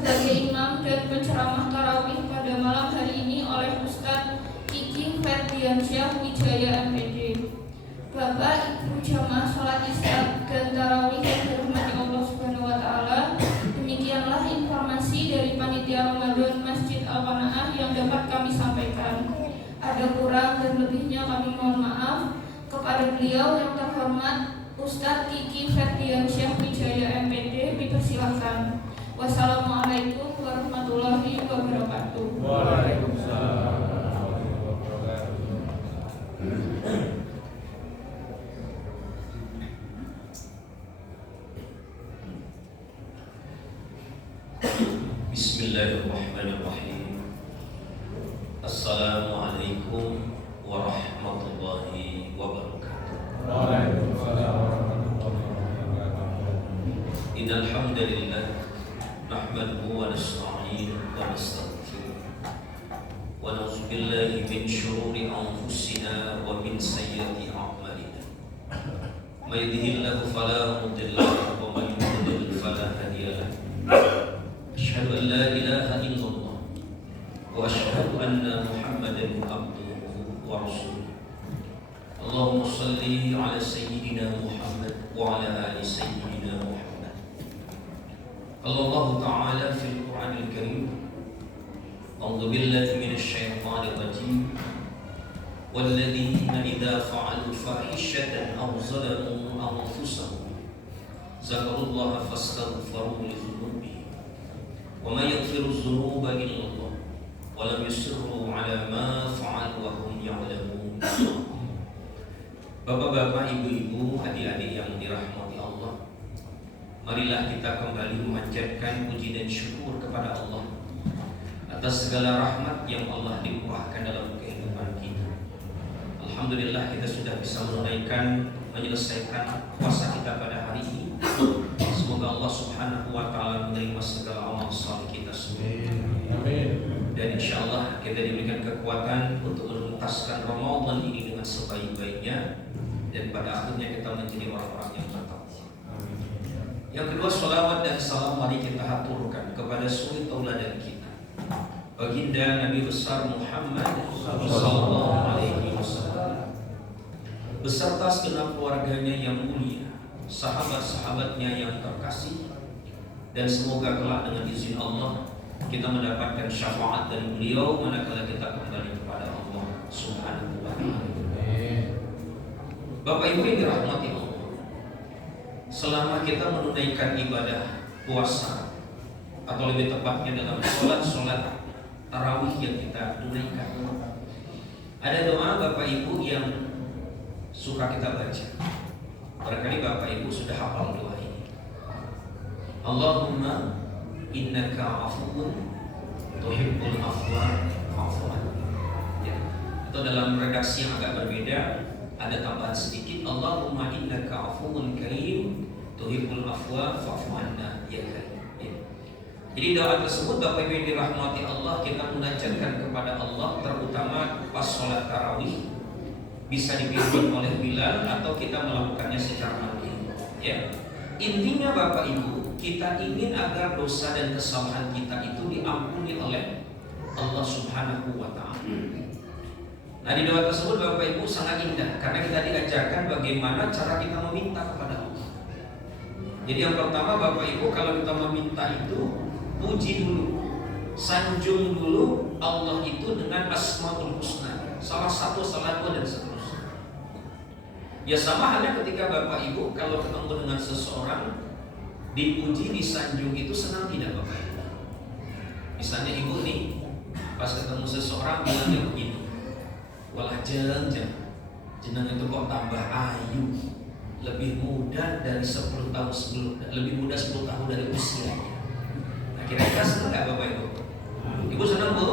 sebagai imam dan penceramah tarawih pada malam hari ini oleh Ustadz Kiki Ferdiansyah Wijaya MPD. Bapak Ibu jamaah sholat isya dan tarawih yang dirahmati Allah Subhanahu wa Ta'ala, demikianlah informasi dari Panitia Ramadan Masjid Al-Qanaah yang dapat kami sampaikan. Ada kurang dan lebihnya kami mohon maaf. Kepada beliau yang terhormat Ustadz Kiki Ferdiansyah Wijaya MPD dipersilahkan. Wassalamualaikum warahmatullahi wabarakatuh. Waalaikumsalam warahmatullahi wabarakatuh. Bismillahirrahmanirrahim. Assalamualaikum warahmatullahi wabarakatuh. Waalaikumsalam warahmatullahi wabarakatuh. Innal hamdalillah nahmaduhu wa nasta'inuhu wa nastaghfiruh wa na'udzu billahi min shururi anfusina wa min sayyiati a'malina. May yahdihillahu fala mudilla lahu wa may yudlil fala hadiya lahu. Asyhadu an la ilaha illallah wa asyhadu anna Muhammadan abduhu wa rasuluh. Allahumma shalli ala sayyidina Muhammad wa ala ali sayyidina Muhammad. Allah Ta'ala fil Qur'anil Karim. A'udzu billahi minasy syaithanir rajim. Walladzina idza fa'alu fahishatan aw zalamu anfusahum zakarullaha fastaghfiru li dzunubihim wa may yaghfiru dzunuba illa Allah wa lam yusirru 'ala ma fa'alu wa hum ya'lamun. Bapak-bapak, ibu-ibu, adik-adik yang dirahmati Allah, marilah kita kembali memanjatkan puji dan syukur kepada Allah atas segala rahmat yang Allah limpahkan dalam kehidupan kita. Alhamdulillah kita sudah bisa menyelesaikan puasa kita pada hari ini. Semoga Allah Subhanahu wa Ta'ala menerima segala amal saleh kita semua. Amin. Dan insya Allah kita diberikan kekuatan untuk menuntaskan Ramadan ini dengan sebaik-baiknya, dan pada akhirnya kita menjadi orang-orang yang bertakwa. Yang kedua, salawat dan salam mari kita haturkan kepada suri tauladan kita, baginda Nabi besar Muhammad sallallahu alaihi wasallam, beserta segenap keluarganya yang mulia, sahabat-sahabatnya yang terkasih, dan semoga kelak dengan izin Allah kita mendapatkan syafaat dari beliau manakala kita kembali kepada Allah Subhanahu wa Ta'ala. Bapak Ibu yang dirahmati Allah, selama kita menunaikan ibadah puasa, atau lebih tepatnya dalam sholat tarawih yang kita tunaikan, ada doa Bapak Ibu yang suka kita baca. Barangkali Bapak Ibu sudah hafal doa ini. Allahumma innaka afuwun tuhibbul afwa fa'fu anni. Ya. Atau dalam redaksi yang agak berbeda ada tambahan sedikit, Allahumma innaka afuwun karim tuhibbul afwa fa'fu anna ya karim. Ya. Jadi doa tersebut Bapak Ibu yang dirahmati Allah, kita munajatkan kepada Allah terutama pas sholat tarawih, bisa dipimpin oleh Bilal atau kita melakukannya secara mandiri. Ya. Intinya Bapak Ibu, kita ingin agar dosa dan kesalahan kita itu diampuni oleh Allah Subhanahu wa Ta'ala. Nah, di doa tersebut Bapak Ibu sangat indah karena kita diajarkan bagaimana cara kita meminta kepada Allah. Jadi yang pertama Bapak Ibu, kalau kita meminta itu puji dulu, sanjung dulu Allah itu dengan Asmaul Husna, salah satu, salah dua, dan seterusnya. Ya sama halnya ketika Bapak Ibu kalau ketemu dengan seseorang, dipuji, disanjung itu senang tidak Bapak Ibu? Misalnya Ibu nih pas ketemu seseorang bilangnya begini, walah jeneng itu kok tambah ayu, lebih muda dari 10 tahun sebelum, lebih muda 10 tahun dari usianya. Nah, kira-kira senang nggak Bapak Ibu? Ibu senang Bu?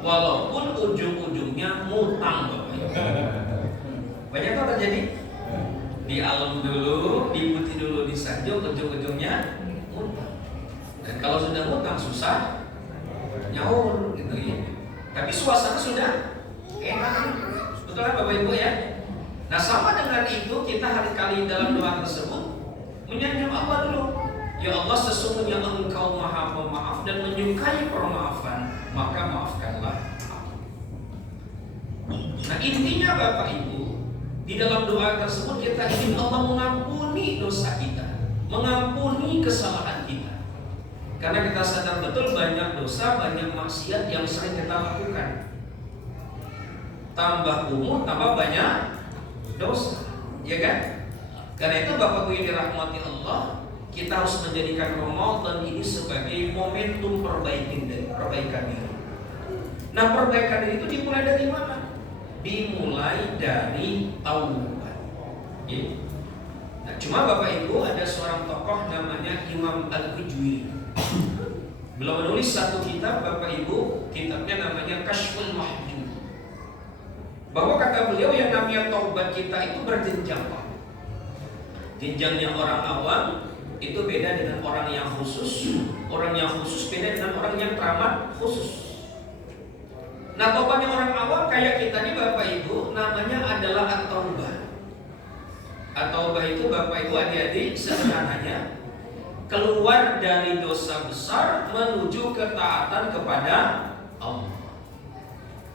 Walaupun ujung-ujungnya ngutang Bapak Ibu. Banyak apa terjadi? Di alam dulu, dipuji dulu, disanjung, ujung-ujungnya ngutang. Dan kalau sudah ngutang susah nyaur gitu ya. Tapi suasana sudah enak. Betul kan Bapak Ibu ya? Nah sama dengan itu kita hari kali dalam doa tersebut menyanjung Allah dulu. Ya Allah, sesungguhnya Engkau Maha Pemaaf dan menyukai permaafan, maka maafkanlah aku. Nah, intinya Bapak Ibu, di dalam doa tersebut kita ingin Allah mengampuni dosa kita, mengampuni kesalahan kita. Karena kita sadar betul banyak dosa, banyak maksiat yang sering kita lakukan. Tambah umur, tambah banyak dosa, ya kan? Karena itu Bapak Ibu yang dirahmati Allah, kita harus menjadikan Ramadan ini sebagai momentum perbaikan diri. Nah, perbaikan diri itu dimulai dari mana? Dimulai dari taubat. Ya. Nah, cuma Bapak Ibu ada seorang tokoh namanya Imam Al-Qujwiri. Beliau menulis satu kitab, Bapak Ibu, kitabnya namanya Kashful Mahjub. Bahwa kata beliau yang namanya taubat kita itu berjenjang, Pak. Jenjangnya orang awam itu beda dengan orang yang khusus. Orang yang khusus beda dengan orang yang keramat khusus. Nah, taubatnya orang awam kayak kita nih Bapak Ibu, namanya adalah at-taubah. At-taubah itu Bapak Ibu adik-adik sederhananya keluar dari dosa besar menuju ketaatan kepada Allah.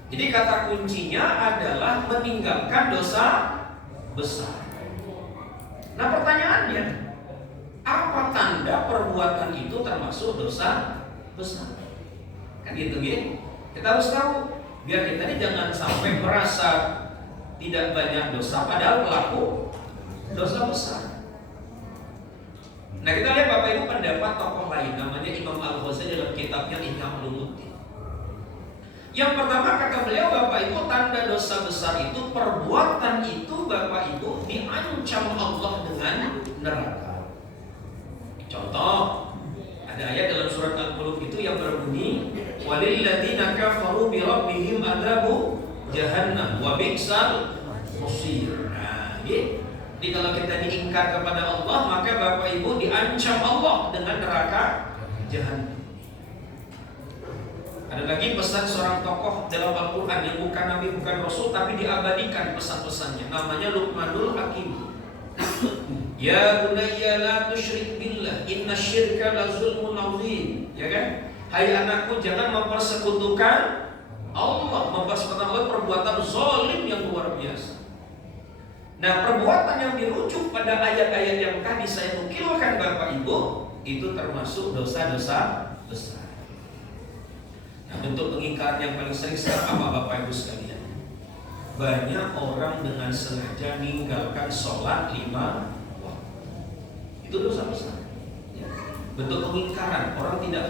Jadi kata kuncinya adalah meninggalkan dosa besar. Nah, pertanyaannya, apa tanda perbuatan itu termasuk dosa besar? Kan gitu ya. Kita harus tahu biar kita ini jangan sampai merasa tidak banyak dosa padahal pelaku dosa besar. Nah, kita lihat Bapak Ibu pendapat tokoh lain namanya Imam Al-Ghazali dalam kitabnya Ihya Ulumuddin. Yang pertama kata beliau, Bapak Ibu, tanda dosa besar itu perbuatan itu Bapak Ibu diancam Allah dengan neraka. Contoh, ada ayat dalam surat Al-Mulk itu yang berbunyi walilladzina kafaru bi rabbihim adzabu jahannam wa bi'sal masir. Nah, jadi kalau kita diingkar kepada Allah, maka Bapak Ibu diancam Allah dengan neraka jahannam. Ada lagi pesan seorang tokoh dalam Al-Quran yang bukan Nabi, bukan Rasul, tapi diabadikan pesan-pesannya. Namanya Luqmanul Hakim. Ya bunayya la tusyrik billah, inna syirka la zulmun azim. Ya kan? Hai anakku, jangan mempersekutukan Allah. Mempersekutukan Allah perbuatan zalim yang luar biasa. Nah, perbuatan yang dirujuk pada ayat-ayat yang tadi saya nukilkan Bapak Ibu, itu termasuk dosa-dosa besar. Nah, bentuk pengingkaran yang paling sering sekarang apa Bapak Ibu sekalian? Banyak orang dengan sengaja meninggalkan sholat 5 waktu. Itu dosa besar. Ya. Bentuk pengingkaran, orang tidak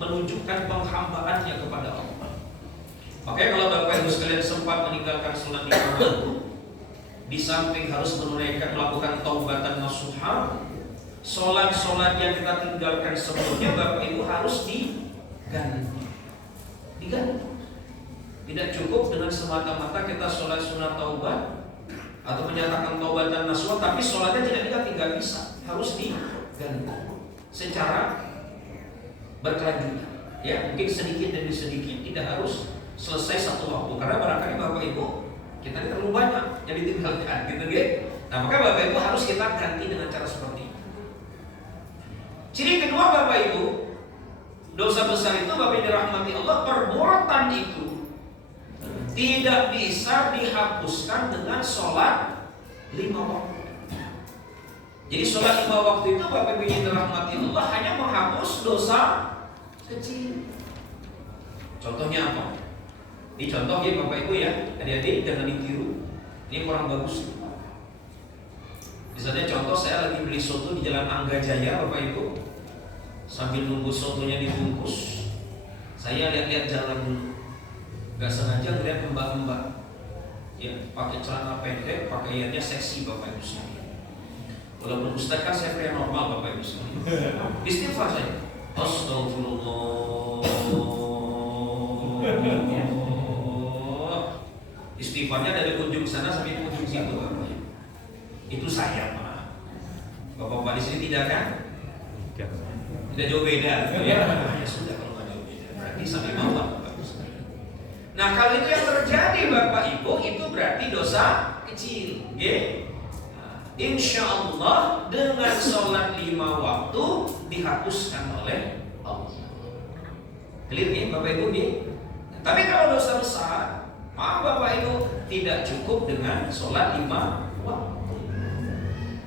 menunjukkan penghambaannya kepada Allah. Makanya kalau Bapak Ibu sekalian sempat meninggalkan sholat 5 waktu, di samping harus menunaikan melakukan taubatan nasuha, sholat-sholat yang kita tinggalkan sebelumnya Bapak Ibu harus diganti. Tidak cukup dengan semata-mata kita sholat sunat taubat atau menyatakan taubatan nasuha, tapi sholatnya tidak bisa, harus diganti secara berkelanjutan. Ya, mungkin sedikit demi sedikit, tidak harus selesai satu waktu. Karena barangkali Bapak Ibu kita terlalu banyak yang ditinggalkan, gitu ya. Nah, maka Bapak Ibu harus kita ganti dengan cara seperti itu. Ciri kedua Bapak Ibu, dosa besar itu Bapak Ibu dirahmati Allah, perbuatan itu tidak bisa dihapuskan dengan sholat 5 waktu. Jadi sholat 5 waktu itu Bapak Ibu dirahmati Allah hanya menghapus dosa kecil. Contohnya apa? Ini contoh ya Bapak Ibu ya, adik-adik jangan ditiru. Ini kurang bagus. Misalnya contoh saya lagi beli soto di Jalan Angga Jaya Bapak Ibu. Sambil nunggu sotonya dibungkus, saya lihat-lihat jalan dulu. Gak sengaja ngeliat mbak-mbak ya, pakai celana pendek, pakaiannya seksi Bapak Ibu sekalian. Walaupun Ustaz kan saya pria normal Bapak Ibu sekalian. Istighfar saya. Astagfirullah. Istighfarnya dari ujung sana sampai ujung situ Bapak Ibu. Itu saya Pak. Bapak-bapak di sini tidak kan? Tidak jauh beda gitu ya. Ya sudah kalau nggak jauh beda. Berarti sampai bawah Bapak Ibu sekalian. Nah, kalau itu yang terjadi Bapak Ibu, itu berarti dosa kecil. Okay? Nah, insya Allah dengan sholat 5 waktu dihapuskan oleh Allah. Clear nih Bapak Ibu nih? Tapi kalau dosa besar, maaf Bapak Ibu, tidak cukup dengan sholat 5 waktu.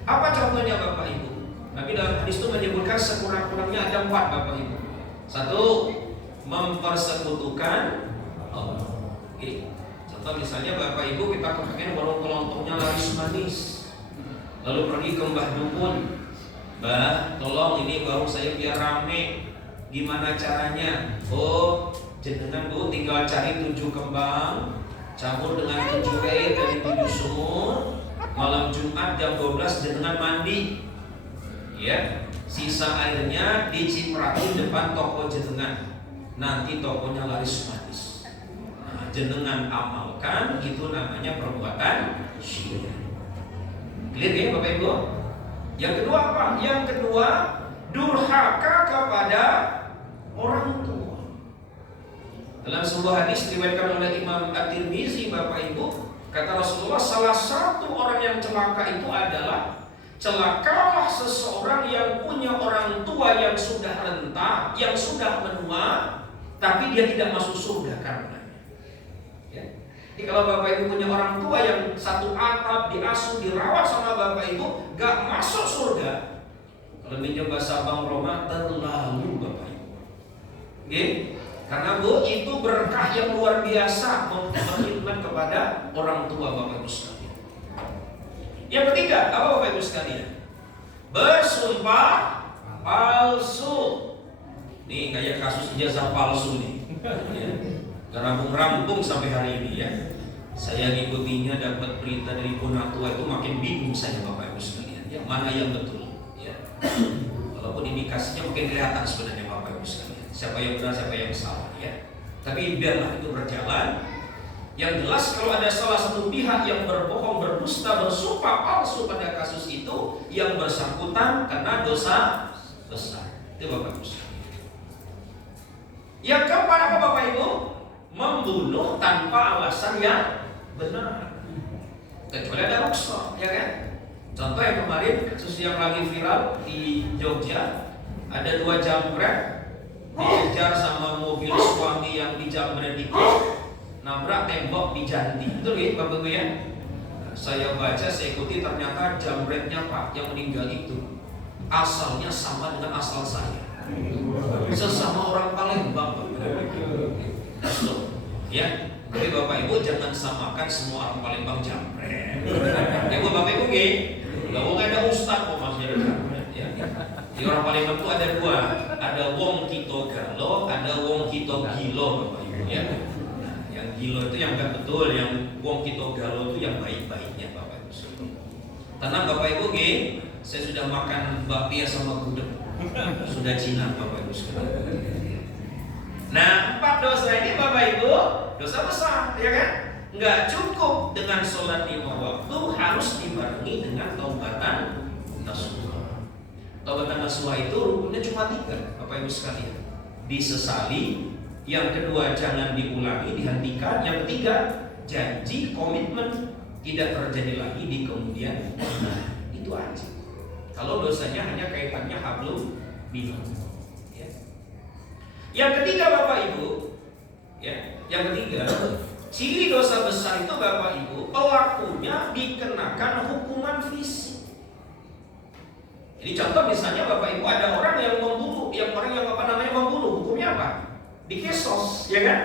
Apa contohnya Bapak Ibu? Nabi dalam hadis itu menyebutkan sekurang-kurangnya ada 4 Bapak Ibu. 1, mempersekutukan Allah. Oke. Contoh misalnya Bapak Ibu kita kepengen warung kelontongnya laris manis, lalu pergi ke Mbah Dukun, Mbah tolong ini warung saya biar rame, gimana caranya? Oh jenengan Bu tinggal cari 7 kembang, campur dengan 7 air dari 7 sumur, malam Jumat jam 12 jenengan mandi, ya sisa airnya dicipratin depan toko jenengan, nanti tokonya laris manis. Jenengan amalkan, itu namanya perbuatan syirik. Clear ya Bapak Ibu? Yang kedua apa? Yang kedua, durhaka kepada orang tua. Dalam sebuah hadis diriwayatkan oleh Imam At-Tirmizi Bapak Ibu, kata Rasulullah, salah satu orang yang celaka itu adalah celakalah seseorang yang punya orang tua yang sudah renta, yang sudah menua, tapi dia tidak masuk surga karena. Jadi kalau Bapak Ibu punya orang tua yang satu atap, diasuh, dirawat sama Bapak Ibu, gak masuk surga, kalau minjem bahasa Bang Roma, terlalu Bapak Ibu. Oke? Karena Bu, itu berkah yang luar biasa berkhidmat kepada orang tua Bapak Ibu sekalian. Yang ketiga, apa Bapak Ibu sekalian? Bersumpah palsu. Nih kayak kasus ijazah palsu nih. Ya. Rampung-rampung sampai hari ini ya. Saya ngikutinya dapat berita dari Punatua itu makin bingung saya Bapak Ibu sekalian. Ya, mana yang betul? Ya. Walaupun indikasinya mungkin kelihatan sebenarnya Bapak Ibu sekalian. Siapa yang benar, siapa yang salah ya. Tapi biarlah itu berjalan. Yang jelas kalau ada salah satu pihak yang berbohong, berdusta, bersumpah palsu pada kasus itu, yang bersangkutan kena dosa besar. Itu Bapak Ibu sekalian. Yang keempat apa Bapak Ibu? Membunuh tanpa alasan yang benar, kecuali ada rukhsah, ya kan? Contoh yang kemarin kasus yang lagi viral di Jogja, ada 2 jambret dikejar sama mobil suami yang dijambret itu, nabrak tembok di Janti. Betul ya Bapak Ibu ya? Saya baca, saya ikuti, ternyata jambretnya Pak yang meninggal itu asalnya sama dengan asal saya, sesama orang Palembang. Ya, jadi Bapak Ibu jangan samakan semua orang Palembang jambret. Ya Bapak Ibu nggih, kalau nggak ada ustaz kok maksudnya jambret ya. Di orang Palembang itu ada 2, ada wong kito galo, ada wong kito gilo Bapak Ibu ya. Nah, yang gilo itu yang nggak betul, yang wong kito galo itu yang baik-baiknya Bapak Ibu. Tenang Bapak Ibu nggih, saya sudah makan bakpia sama gudeg, sudah Cina Bapak Ibu sekalian. Nah, 4 dosa ini Bapak Ibu, dosa besar, ya kan? Nggak cukup dengan sholat 5 waktu, harus dibarengi dengan taubatan nasuha. Taubatan nasuha itu rukunnya cuma 3, Bapak Ibu sekalian. Disesali, yang kedua jangan diulangi, dihentikan, yang ketiga janji komitmen tidak terjadi lagi di kemudian. Itu aja. Kalau dosanya hanya kaitannya hablum minhum. Yang ketiga Bapak Ibu, ya, yang ketiga, ciri dosa besar itu Bapak Ibu, pelakunya dikenakan hukuman fisik. Jadi contoh misalnya Bapak Ibu ada orang yang membunuh, orang yang membunuh, hukumnya apa? Dikesos, ya kan?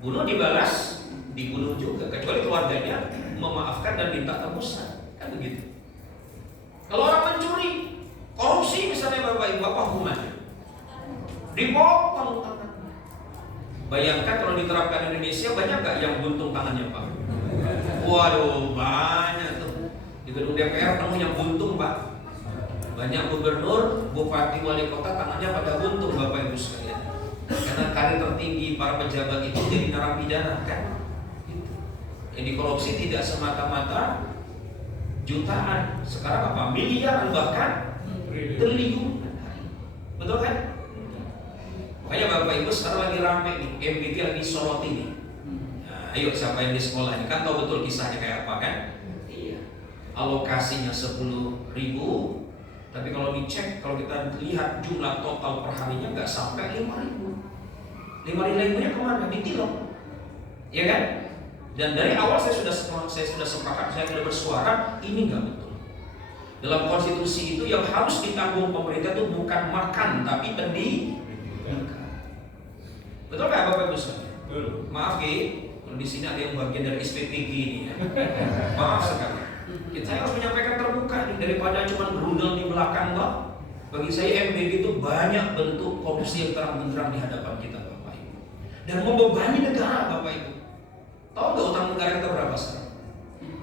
Bunuh dibalas, dibunuh juga, kecuali keluarganya memaafkan dan minta tebusan, kan begitu. Kalau orang mencuri, korupsi misalnya Bapak Ibu, apa hukumannya? Dipotong tangannya. Bayangkan kalau diterapkan di Indonesia, banyak gak yang buntung tangannya Pak? Waduh, banyak tuh. Di gedung DPR penuh yang buntung Pak. Banyak gubernur, bupati, wali kota tangannya pada buntung Bapak Ibu sekalian. Karena karir tertinggi para pejabat itu jadi narapidana kan? Yang dikorupsi tidak semata-mata jutaan, sekarang apa? Miliaran bahkan triliun. Betul kan? Makanya Bapak Ibu sekarang lagi rame nih, MBT lagi soroti nih. Nah, ayo siapa yang di sekolah ini kan tahu betul kisahnya kayak apa kan? Iya. alokasinya 10.000, tapi kalau dicek, kalau kita lihat jumlah total per harinya nggak sampai 5.000. 5.000-nya kemana? Ditilok, ya kan? Dan dari awal saya sudah sepakat, saya sudah bersuara, ini nggak betul. Dalam konstitusi itu yang harus ditanggung pemerintah itu bukan makan, tapi pendidikan. Betul nggak Bapak Ibu sekalian? Maaf kalau di sini ada yang bagian dari SPPG ini ya. Maaf sekali. Saya harus menyampaikan terbuka nih, daripada cuma berundel di belakang, Pak. Bagi saya MBG itu banyak bentuk korupsi yang terang-benderang di hadapan kita, Bapak Ibu. Dan membebani negara, Bapak Ibu. Tahu nggak utang negara kita berapa sekarang?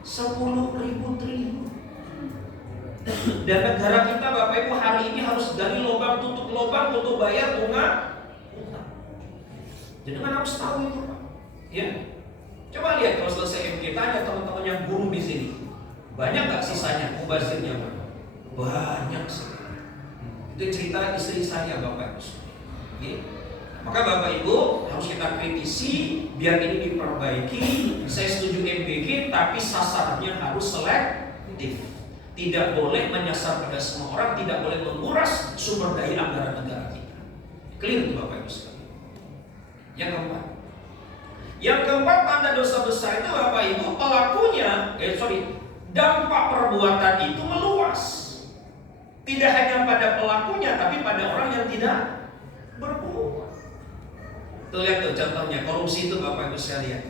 10.000 triliun. Dan negara kita, Bapak Ibu, hari ini harus gali lubang tutup lubang untuk bayar bunga utang. Jadi kan harus tahu itu, Pak. Ya. Coba lihat kalau selesai MBG, tanya teman-teman yang guru di sini. Banyak nggak sisanya mubazirnya, Pak? Banyak sekali. Itu cerita istri saya, Bapak Ibu. Okay. Maka Bapak Ibu harus kita kritisi biar ini diperbaiki. Saya setuju MBG, tapi sasarannya harus selektif. Tidak boleh menyasar pada semua orang, tidak boleh menguras sumber daya anggaran negara kita. Clear itu Bapak Ibu sekalian. Yang keempat tanda dosa besar itu Bapak Ibu, pelakunya, dampak perbuatan itu meluas. Tidak hanya pada pelakunya, tapi pada orang yang tidak berbuat. Tuh lihat tuh contohnya, korupsi itu Bapak Ibu sekalian.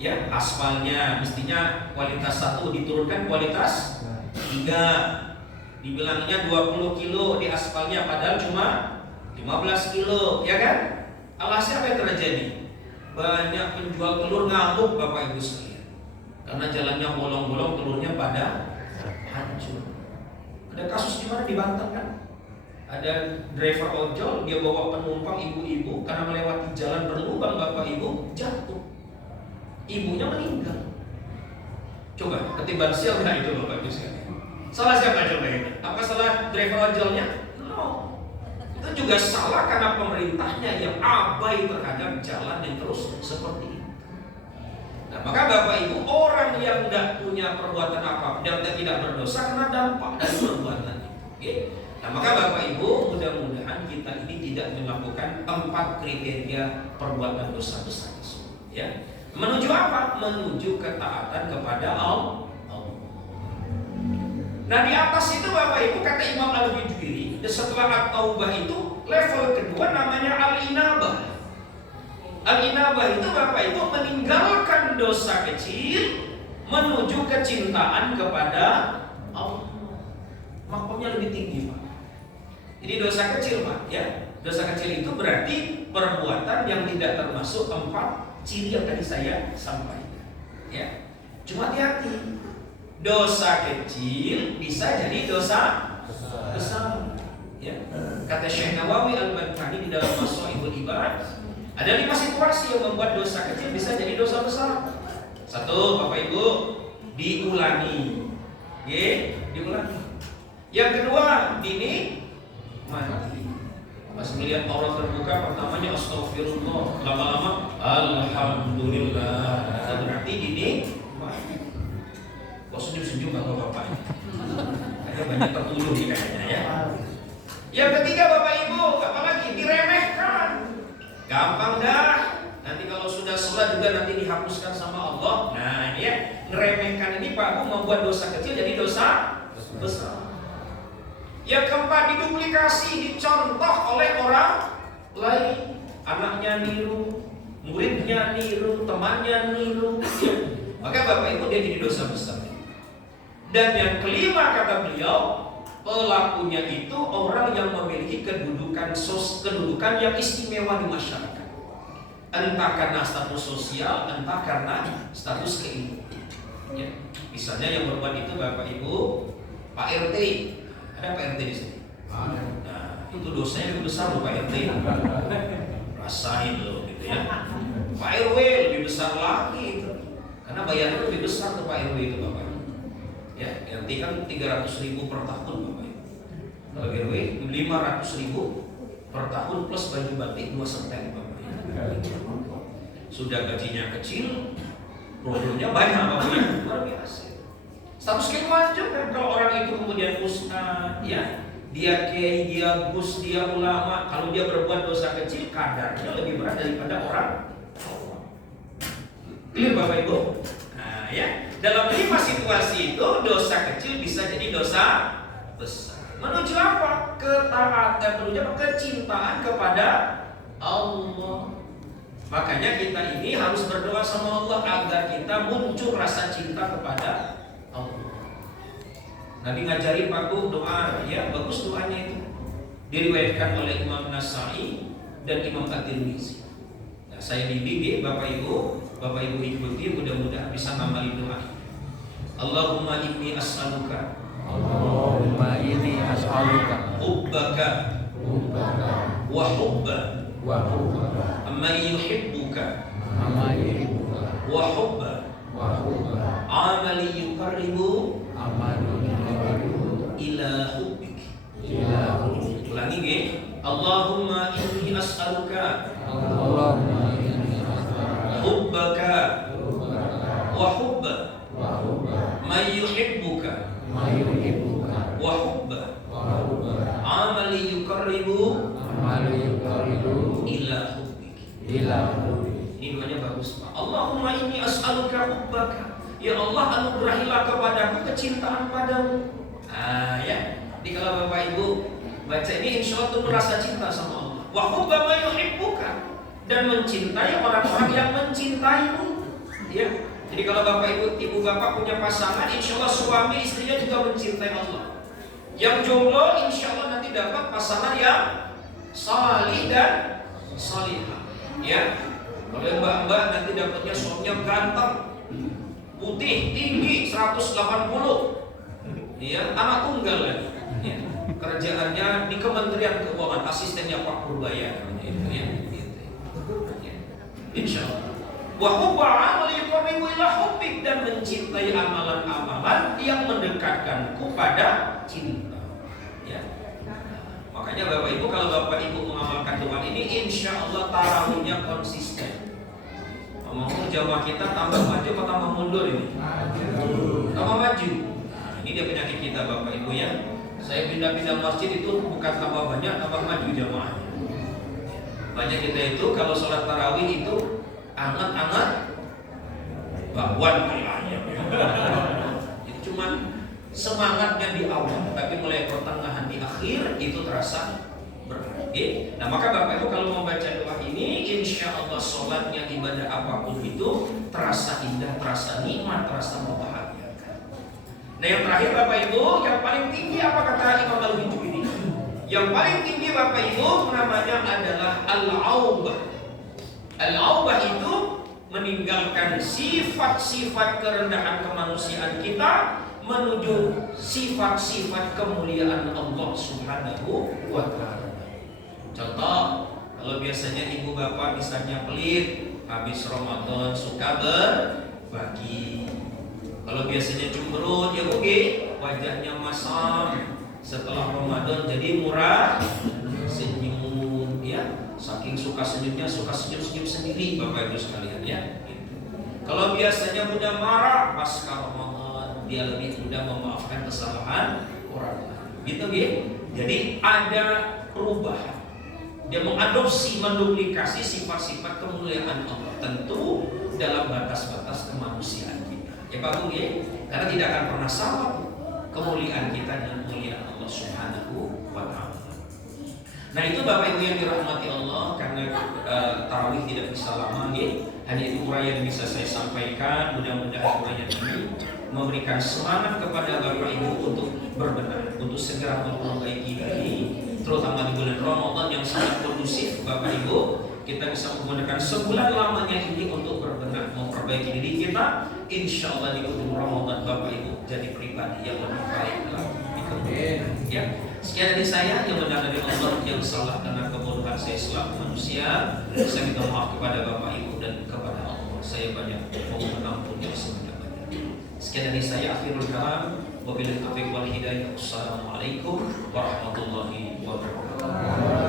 Ya, aspalnya mestinya kualitas 1 diturunkan kualitas 3. Dibilangnya 20 kilo di aspalnya, padahal cuma 15 kilo, ya kan? Alasnya apa yang terjadi? Banyak penjual telur ngamuk Bapak Ibu sekalian. Karena jalannya bolong-bolong, telurnya pada hancur. Ada kasus di mana di Banten kan? Ada driver ojol, dia bawa penumpang ibu-ibu, karena melewati jalan berlubang Bapak Ibu, jatuh. Ibunya meninggal. Coba ketiban sial nggak itu Bapak Ibu sekalian? Salah siapa coba ini? Apa salah driver ojolnya? No. Itu juga salah karena pemerintahnya yang abai terhadap jalan yang terus seperti itu. Nah, maka Bapak Ibu, orang yang tidak punya perbuatan apa-apa dan tidak berdosa kena dampak dari perbuatannya. Okay? Nah, maka Bapak Ibu, mudah-mudahan kita ini tidak melakukan 4 kriteria perbuatan dosa besar. Ya. Menuju apa? Menuju ketaatan kepada Allah. Nah, di atas itu Bapak Ibu, kata Imam Al-Bidwiri, setelah at-taubah itu level kedua namanya al-inabah. Al-inabah itu Bapak Ibu meninggalkan dosa kecil menuju kecintaan kepada Allah. Makomnya lebih tinggi, Pak. Jadi dosa kecil, Pak, ya. Dosa kecil itu berarti perbuatan yang tidak termasuk 4 ciri yang tadi saya sampaikan. Ya. Cuma hati-hati. Dosa kecil bisa jadi dosa besar. Ya. Kata Syekh Nawawi Al-Badkhani di dalam Mashaibul Ibad, ada 5 situasi yang membuat dosa kecil bisa jadi dosa besar. 1, Bapak Ibu, diulangi. Diulangi. Yang kedua, dini mati. Pas melihat aurat terbuka, pertamanya astagfirullah, lama-lama alhamdulillah. Itu berarti dini mati. Kok senyum-senyum Bapak-bapak? Ada banyak tertuduh di kayaknya ya. Yang ketiga Bapak Ibu, apalagi diremehkan. Gampang dah. Nanti kalau sudah sholat juga nanti dihapuskan sama Allah. Nah ini ya, ngeremehkan ini Pak Bu membuat dosa kecil jadi dosa besar. Yang keempat, diduplikasi, dicontoh oleh orang lain. Anaknya niru, muridnya niru, temannya niru. Maka Bapak Ibu dia jadi dosa besar. Dan yang kelima kata beliau, pelakunya itu orang yang memiliki kedudukan yang istimewa di masyarakat. Entah karena status sosial, entah karena status keilmuan. Ya. Misalnya yang berbuat itu Bapak Ibu, Pak RT. Ada Pak RT di sini. Nah, itu dosanya lebih besar loh Pak RT. Rasain loh gitu ya. Pak RW lebih besar lagi itu. Karena bayarnya lebih besar tuh Pak RW itu Bapak. Ya, RT kan 300.000 per tahun Bapak. Kalau RW 500.000 per tahun plus baju batik 2 senten Bapak. Sudah gajinya kecil, problemnya banyak Bapak. Luar biasa. Status kiai macam kan kalau orang itu kemudian ustaz, ya, dia kiai, dia gus, dia ulama, kalau dia berbuat dosa kecil kadarnya lebih berat daripada orang. Clear Bapak Ibu? Nah, ya, dalam 5 situasi itu dosa kecil bisa jadi dosa besar. Menuju apa? Ketaatan, menuju apa? Kecintaan kepada Allah. Makanya kita ini harus berdoa sama Allah agar kita muncul rasa cinta kepada Allah. Nabi ngajari paku doa, ya, bagus doanya itu. Diriwayatkan oleh Imam Nasai dan Imam At-Tirmizi. Nah, saya bimbing Bapak Ibu ikuti, mudah-mudahan bisa ngamali doa. Allahumma inni as'aluka. Allahumma inni as'aluka Hubbaka wa hubba wa hubba amman yuhibbuka amma yuhibbuka wa hubba amali yuqarribu ila hubbik. Ulangi nggih. Allahumma inni as'aluka hubbaka wa hubba man yuhibbuka wa hubba amali yuqarribu ila hubbik. Ini doanya bagus Pak. Allahumma inni as'aluka hubbaka. Ya Allah, anugerahilah kepadaku kecintaan padamu. Ya. Jadi kalau Bapak Ibu baca ini insya Allah tuh merasa cinta sama Allah. Wa hubba ma yuhibbuka, dan mencintai orang-orang yang mencintaimu. Ya. Jadi kalau Bapak Ibu Bapak punya pasangan, insya Allah suami istrinya juga mencintai Allah. Yang jomblo insya Allah nanti dapat pasangan yang salih dan salihah. Ya. Kalau mbak-mbak nanti dapatnya suaminya ganteng, putih, tinggi, 180. Ya, anak tunggal lagi. Ya. Kerjaannya di Kementerian Keuangan, asistennya Pak Purbaya. Itu ya. Insya Allah. Wa hubba amali yuqarribu ila hubbik, dan mencintai amalan-amalan yang mendekatkanku pada cinta. Ya. Makanya Bapak Ibu, kalau Bapak Ibu mengamalkan doa ini, insya Allah tarawihnya konsisten. Ngomong jamaah kita tambah maju atau tambah mundur ini? Tambah maju. Nah, ini dia penyakit kita Bapak Ibu ya. Saya pindah-pindah masjid itu bukan tambah banyak, tambah maju jamaahnya. Banyak kita itu kalau sholat tarawih itu anget-anget bakwan kayaknya. Itu cuman semangatnya di awal, tapi mulai pertengahan di akhir itu terasa berat. Nah maka Bapak Ibu kalau membaca doa ini, insya Allah sholatnya, ibadah apapun itu terasa indah, terasa nikmat, terasa membahagiakan. Nah yang terakhir Bapak Ibu, yang paling tinggi apa kata Imam Al-Hijri ini? Yang paling tinggi Bapak Ibu namanya adalah al-aubah. Al-aubah itu meninggalkan sifat-sifat kerendahan kemanusiaan kita menuju sifat-sifat kemuliaan Allah Subhanahu wa ta'ala. Contoh, kalau biasanya ibu bapak misalnya pelit, habis Ramadan suka berbagi. Kalau biasanya cemberut, ya oke, wajahnya masam. Setelah Ramadan jadi murah, senyum, ya. Saking suka senyumnya, suka senyum-senyum sendiri, Bapak Ibu sekalian ya. Gitu. Kalau biasanya mudah marah, pasca Ramadan dia lebih mudah memaafkan kesalahan orang lain. Gitu gitu. Jadi ada perubahan. Dia mengadopsi, menduplikasi sifat-sifat kemuliaan Allah, tentu dalam batas-batas kemanusiaan kita. Ya Pak Bung ya, karena tidak akan pernah sama kemuliaan kita dengan kemuliaan Allah Subhanahu wa ta'ala. Nah itu Bapak Ibu yang dirahmati Allah, karena tarawih tidak bisa lama ya. Hanya itu uraian yang bisa saya sampaikan. Mudah-mudahan uraian ini memberikan semangat kepada Bapak Ibu untuk berbenah, untuk segera memperbaiki diri, terutama di bulan Ramadan yang sangat kondusif. Bapak Ibu, kita bisa menggunakan sebulan lamanya ini untuk berbenah, memperbaiki diri kita. Insya Allah di ujung Ramadan Bapak Ibu jadi pribadi yang lebih baik lagi. Ya, sekian dari saya, yang benar dari Allah, yang salah karena kebodohan saya selaku manusia. Saya minta maaf kepada Bapak Ibu dan kepada Allah. Saya banyak mohon ampun yang sebanyak-banyaknya. Sekian dari saya, akhirul kalam. Wabillahi taufiq wal hidayah. Wassalamualaikum warahmatullahi wabarakatuh.